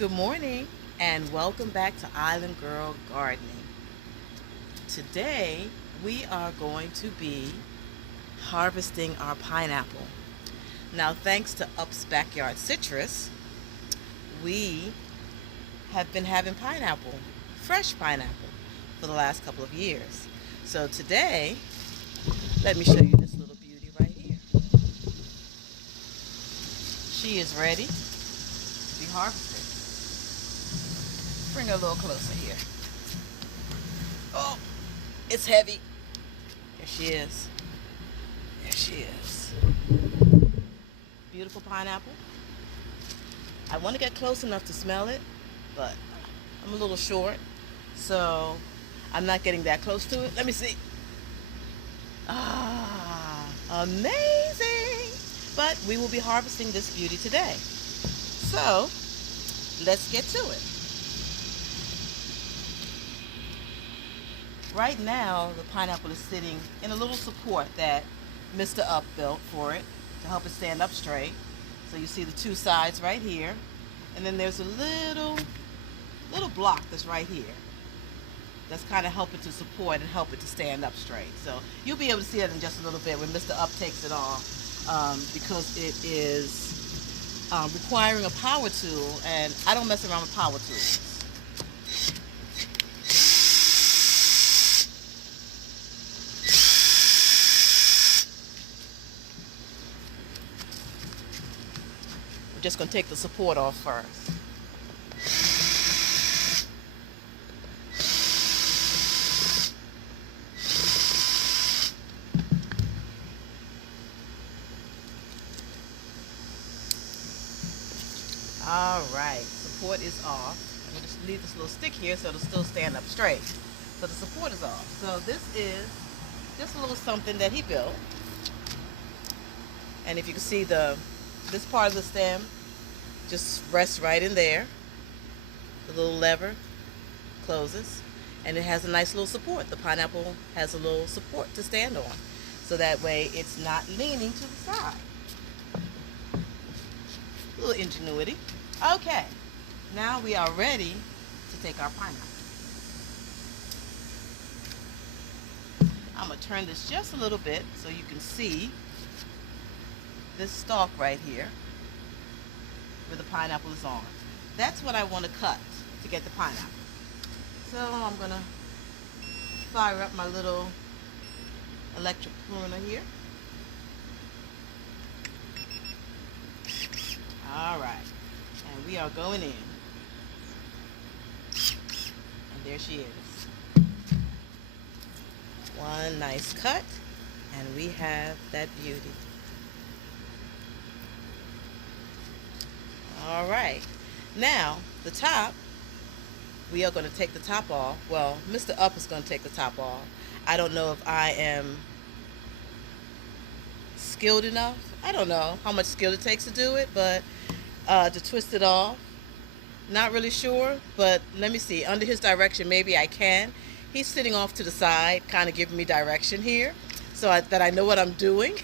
Good morning and welcome back to Island Girl Gardening. Today we are going to be harvesting our pineapple. Now, thanks to Up's Backyard Citrus, we have been having pineapple, fresh pineapple, for the last couple of years. So today, let me show you this little beauty right here. She is ready to be harvested. Bring her a little closer here. Oh, it's heavy. There she is. There she is. Beautiful pineapple. I want to get close enough to smell it, but I'm a little short, so I'm not getting that close to it. Let me see. Ah, amazing. But we will be harvesting this beauty today. So, let's get to it. Right now, the pineapple is sitting in a little support that Mr. Up built for it to help it stand up straight. So you see the two sides right here. And then there's a little block that's right here. That's kind of helping to support and help it to stand up straight. So you'll be able to see it in just a little bit when Mr. Up takes it off, because it is requiring a power tool, and I don't mess around with power tools. We're just going to take the support off first. All right, support is off. I'm going to just leave this little stick here so it'll still stand up straight. So the support is off. So this is just a little something that he built. And if you can see this part of the stem just rests right in there. The little lever closes, and it has a nice little support. The pineapple has a little support to stand on, so that way it's not leaning to the side. A little ingenuity. Okay, now we are ready to take our pineapple. I'm going to turn this just a little bit so you can see this stalk right here where the pineapple is on. That's what I want to cut to get the pineapple. So I'm going to fire up my little electric pruner here. All right, and we are going in. And there she is. One nice cut, and we have that beauty. All right, now the top, we are going to take the top off. Well, Mr. Up is going to take the top off. I don't know if I am skilled enough. I don't know how much skill it takes to do it, but to twist it off, not really sure, but let me see. Under his direction, maybe I can. He's sitting off to the side, kind of giving me direction here, so that I know what I'm doing.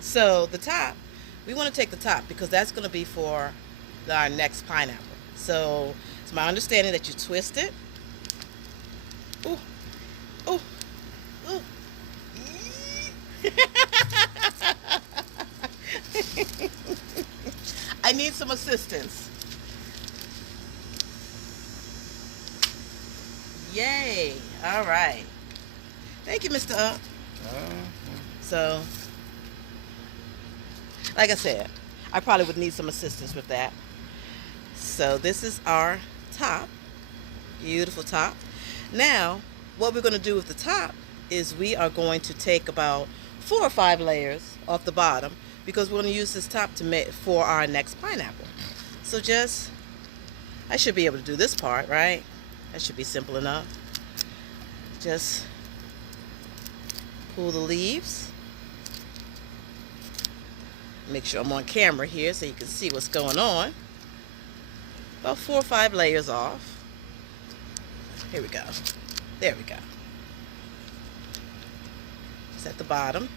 So the top, we want to take the top because that's going to be for our next pineapple. So it's my understanding that you twist it. Ooh, ooh, ooh. I need some assistance. Yay. All right. Thank you, Mr. Up. So, like I said, I probably would need some assistance with that. So this is our top. Beautiful top. Now, what we're going to do with the top is we are going to take about 4 or 5 layers off the bottom, because we're going to use this top to make for our next pineapple. So I should be able to do this part, right? That should be simple enough. Just pull the leaves. Make sure I'm on camera here so you can see what's going on. About 4 or 5 layers off. Here we go. There we go. It's at the bottom.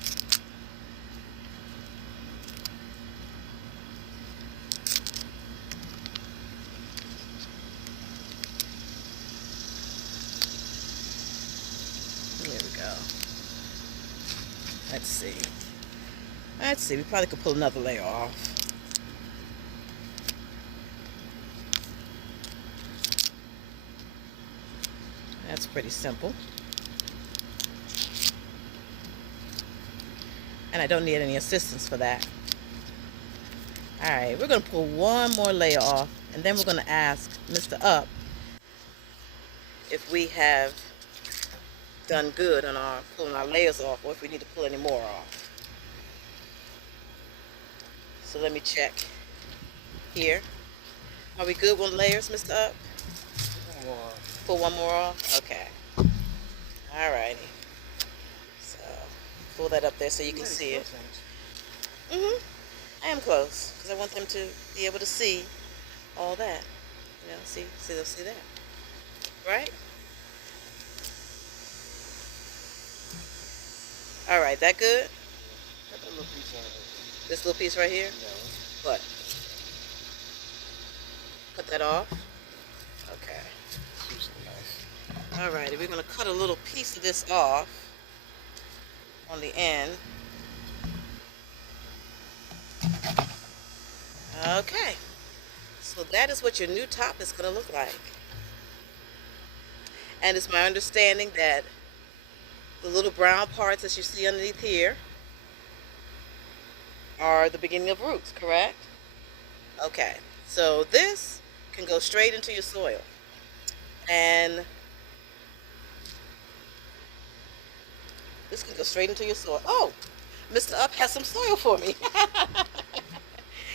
Let's see. We probably could pull another layer off. That's pretty simple. And I don't need any assistance for that. Alright, we're going to pull one more layer off, and then we're going to ask Mr. Up if we have done good on our pulling our layers off, or if we need to pull any more off. So let me check here. Are we good with layers, Mr. Up? One more. Pull one more off? Okay. Alrighty. So pull that up there so you can see it. I am close because I want them to be able to see all that. You know, see they'll see that. Right? Alright, that good? Cut that little piece out of it. This little piece right here? No. What? Cut that off? Okay. It's nice. Alrighty, we're going to cut a little piece of this off on the end. Okay. So that is what your new top is going to look like. And it's my understanding that the little brown parts that you see underneath here are the beginning of roots, correct? Okay. So this can go straight into your soil. And this can go straight into your soil. Oh, Mr. Up has some soil for me.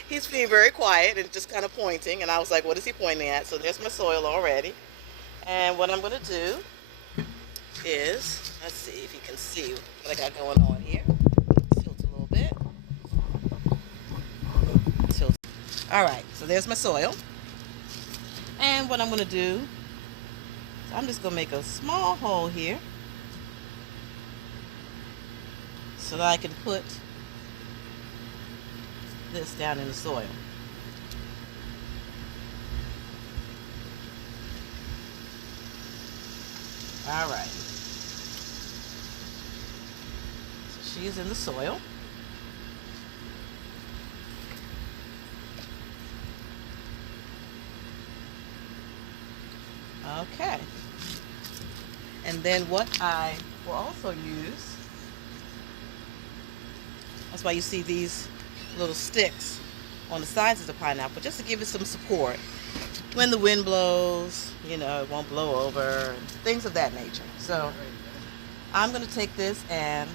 He's being very quiet and just kind of pointing. And I was like, what is he pointing at? So there's my soil already. And what I'm going to do is, let's see if you can see what I got going on here. Tilt a little bit. Tilt. All right, so there's my soil. And what I'm going to do, so I'm just going to make a small hole here so that I can put this down in the soil. All right. So she's in the soil. Okay. And then what I will also use, that's why you see these little sticks on the sides of the pineapple, just to give it some support. When the wind blows, you know, it won't blow over, things of that nature. So I'm going to take this and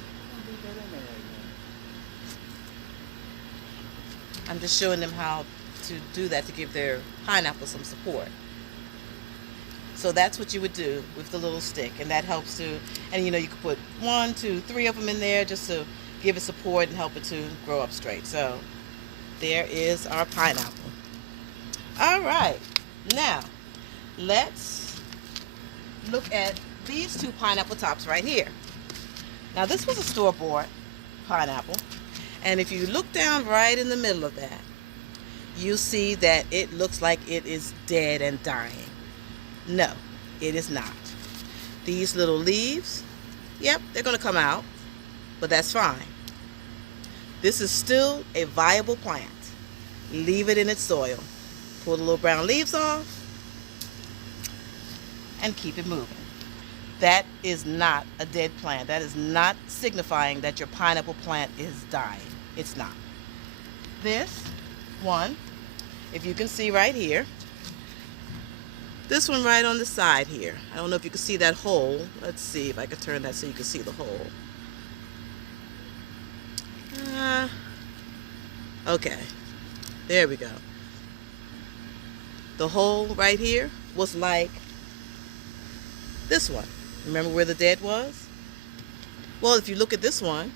I'm just showing them how to do that to give their pineapple some support. So that's what you would do with the little stick, and that helps to, and you know, you could put 1, 2, 3 of them in there just to give it support and help it to grow up straight. So there is our pineapple. All right, now let's look at these 2 pineapple tops right here. Now this was a store-bought pineapple, and if you look down right in the middle of that, you see that it looks like it is dead and dying. No, it is not. These little leaves, yep, they're going to come out, but that's fine. This is still a viable plant. Leave it in its soil. Pull the little brown leaves off and keep it moving. That is not a dead plant. That is not signifying that your pineapple plant is dying. It's not. This one, if you can see right here, this one right on the side here. I don't know if you can see that hole. Let's see if I can turn that so you can see the hole. Okay, there we go. The hole right here was like this one. Remember where the dead was? Well, if you look at this one,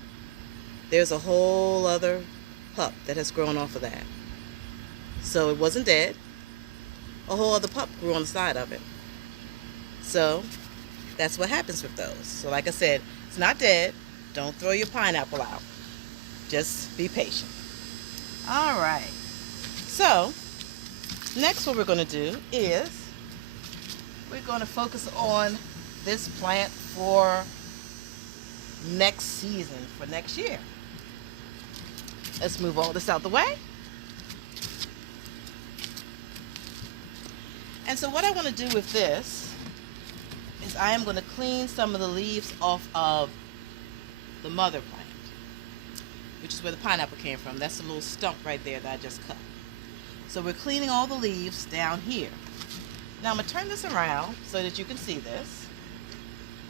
there's a whole other pup that has grown off of that. So it wasn't dead. A whole other pup grew on the side of it. So that's what happens with those. So like I said, it's not dead. Don't throw your pineapple out. Just be patient. All right. So next what we're going to do is we're going to focus on this plant for next season for next year. Let's move all this out the way. And so what I want to do with this is I am going to clean some of the leaves off of the mother plant, which is where the pineapple came from. That's the little stump right there that I just cut. So we're cleaning all the leaves down here. Now I'm going to turn this around so that you can see this,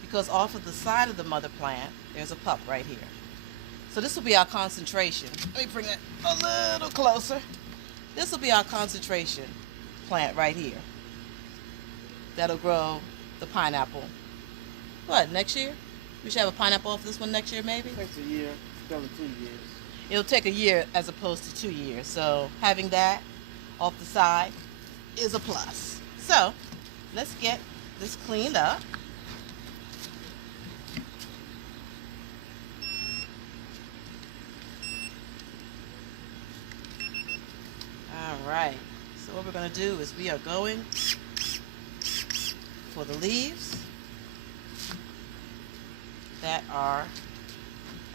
because off of the side of the mother plant there's a pup right here. So this will be our concentration. Let me bring it a little closer. This will be our concentration plant right here. That'll grow the pineapple. What, next year? We should have a pineapple off this one next year maybe? It takes a year, probably 2 years. It'll take a year as opposed to 2 years. So having that off the side is a plus. So let's get this cleaned up. All right. So what we're going to do is we are going for the leaves that are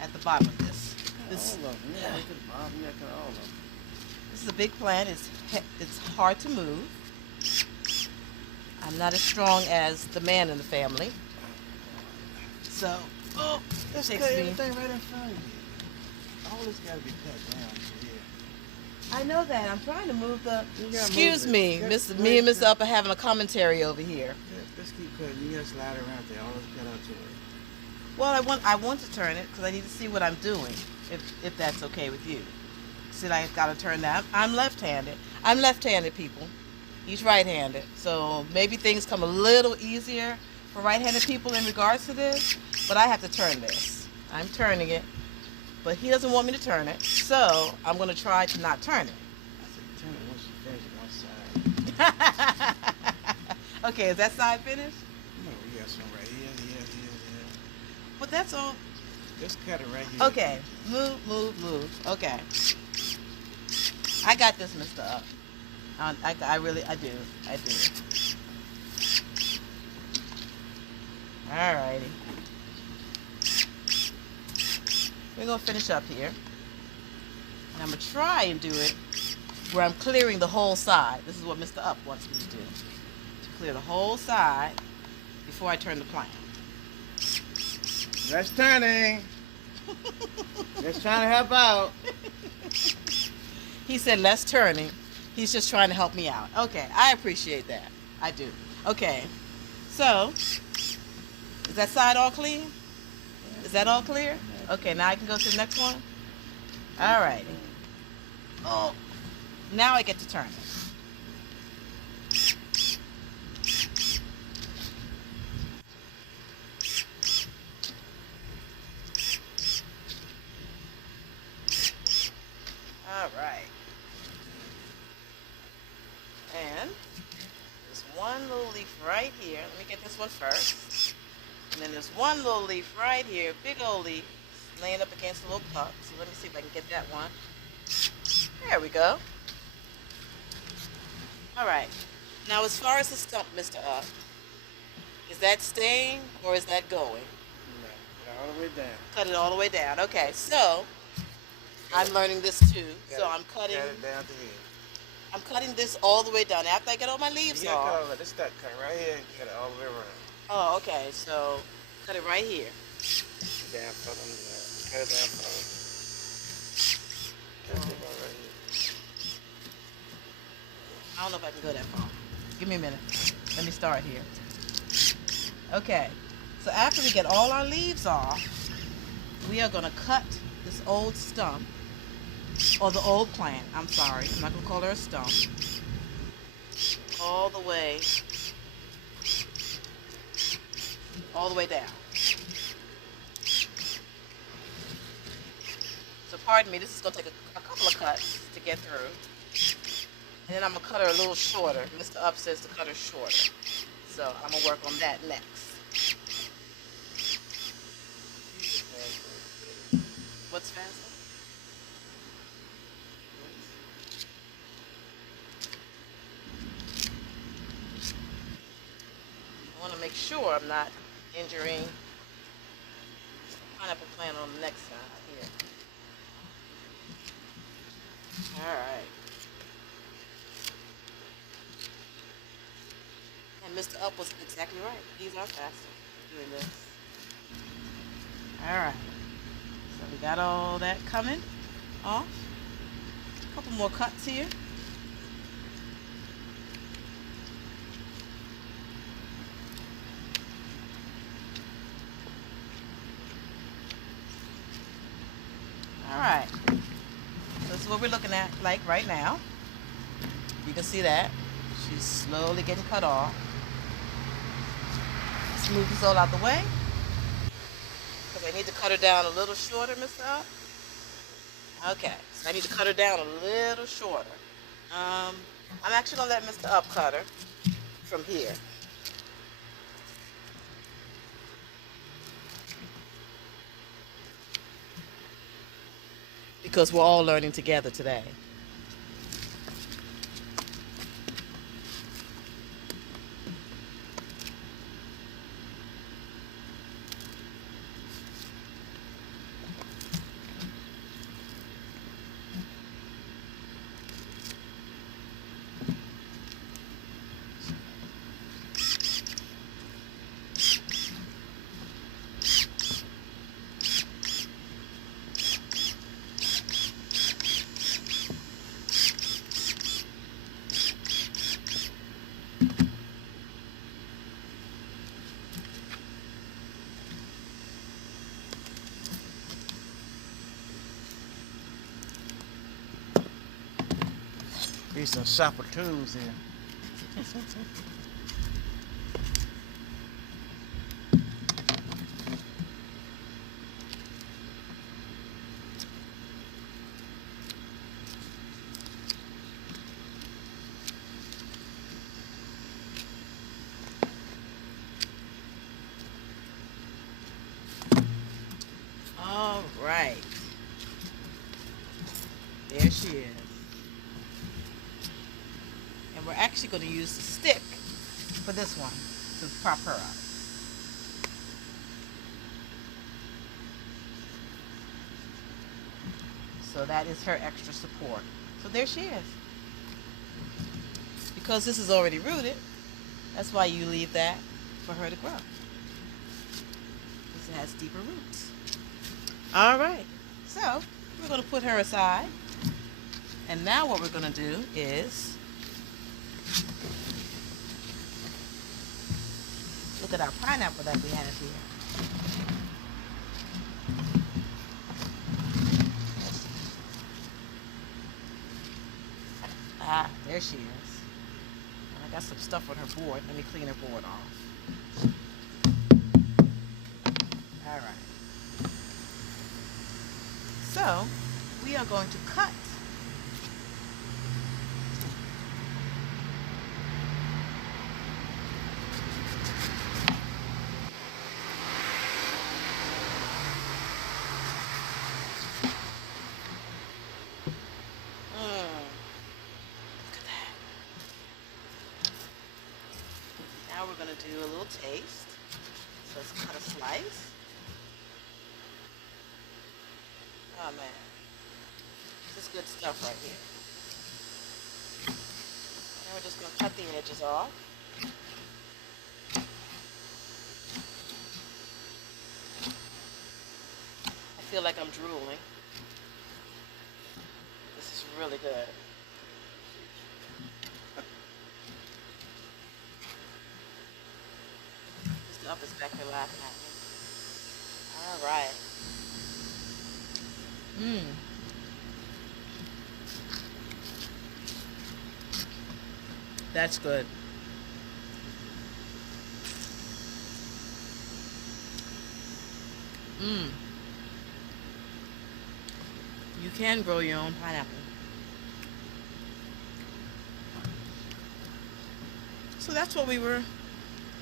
at the bottom of this. This, All of them. Yeah, look at the bottom. Yeah, look at all of them. this is a big plant. It's hard to move. I'm not as strong as the man in the family. So, Just takes cut me- everything right in front of you. All this got to be cut down to here. I know that. I'm trying to move the. You gotta Excuse move me, it. me and Mr. Up are having a commentary over here. Just keep cutting. You got to slide around there. All this cut out to it. Well, I want to turn it because I need to see what I'm doing. If that's okay with you. See, I've got to turn that. I'm left-handed. I'm left-handed, people. He's right-handed. So maybe things come a little easier for right-handed people in regards to this. But I have to turn this. I'm turning it. But he doesn't want me to turn it. So I'm going to try to not turn it. I said, turn it once you finish it outside. Okay, is that side finished? No, we got some right here. But that's all. Just cut it right here. Okay, move. Okay. I got this, Mr. Up. I really do. Alrighty. We're going to finish up here. And I'm going to try and do it where I'm clearing the whole side. This is what Mr. Up wants me to do. To clear the whole side before I turn the plant. That's turning. Just trying to help out. He said less turning. He's just trying to help me out. Okay, I appreciate that. I do. Okay, so is that side all clean? Is that all clear? Okay, now I can go to the next one. All righty. Oh, now I get to turn it. All right. And there's one little leaf right here. Let me get this one first. And then there's one little leaf right here, big old leaf, laying up against a little pup. So let me see if I can get that one. There we go. All right. Now as far as the stump, Mr. Up, is that staying or is that going? No, cut all the way down. Cut it all the way down. Okay, so I'm learning this too. So I'm cutting. Cut it down to here. I'm cutting this all the way down after I get all my leaves You gotta cut off. all that. Just start cutting right here and cut it all the way around. Oh, okay. So cut it right here. Down for them. Cut it down for them. Cut it down right here. I don't know if I can go that far. Give me a minute. Let me start here. Okay. So after we get all our leaves off, we are going to cut this old stump, or the old plant. I'm sorry. I'm not going to call her a stump. All the way down. So pardon me, this is going to take a couple of cuts to get through. And then I'm going to cut her a little shorter. Mr. Up says to cut her shorter. So I'm going to work on that next. What's faster? I want to make sure I'm not injuring the pineapple plant on the next side here. All right. And Mr. Up was exactly right. These are faster doing this. All right. So we got all that coming off. A couple more cuts here. All right. So this is what we're looking at like right now. You can see that. She's slowly getting cut off. Let's move this all out the way. Because I need to cut her down a little shorter, Mr. Up. Okay, so I need to cut her down a little shorter. I'm actually going to let Mr. Up cut her from here. Because we're all learning together today. These some sharper tools here. All right. There she is. And we're actually going to use the stick for this one to prop her up. So that is her extra support. So there she is. Because this is already rooted, that's why you leave that for her to grow. Because it has deeper roots. All right. So we're going to put her aside. And now what we're going to do is look at our pineapple that we have here. Ah, there she is. I got some stuff on her board. Let me clean her board off. All right. So we are going to cut Now we're going to do a little taste. So let's cut a slice. Oh man, this is good stuff right here. Now we're just going to cut the edges off. I feel like I'm drooling. This is really good. Mr. Up is back here laughing at me. All right. That's good. You can grow your own pineapple. So that's what we were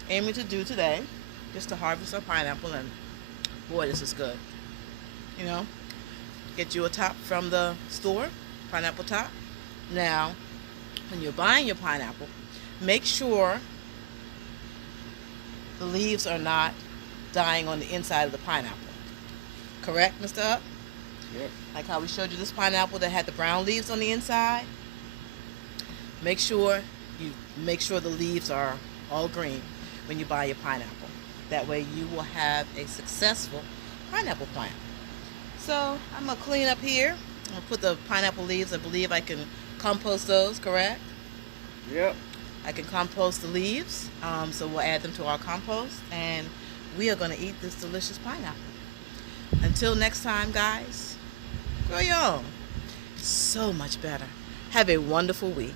aiming to do today, just to harvest our pineapple, and boy, this is good. You know, get you a top from the store, pineapple top. Now, when you're buying your pineapple, make sure the leaves are not dying on the inside of the pineapple. Correct, Mr. Up? Yep. Like how we showed you this pineapple that had the brown leaves on the inside. Make sure the leaves are all green when you buy your pineapple. That way you will have a successful pineapple plant. So I'm gonna clean up here. I'm gonna put the pineapple leaves. I believe I can compost those, correct? Yep. I can compost the leaves. So we'll add them to our compost and we are gonna eat this delicious pineapple. Until next time, guys, grow your own. So much better. Have a wonderful week.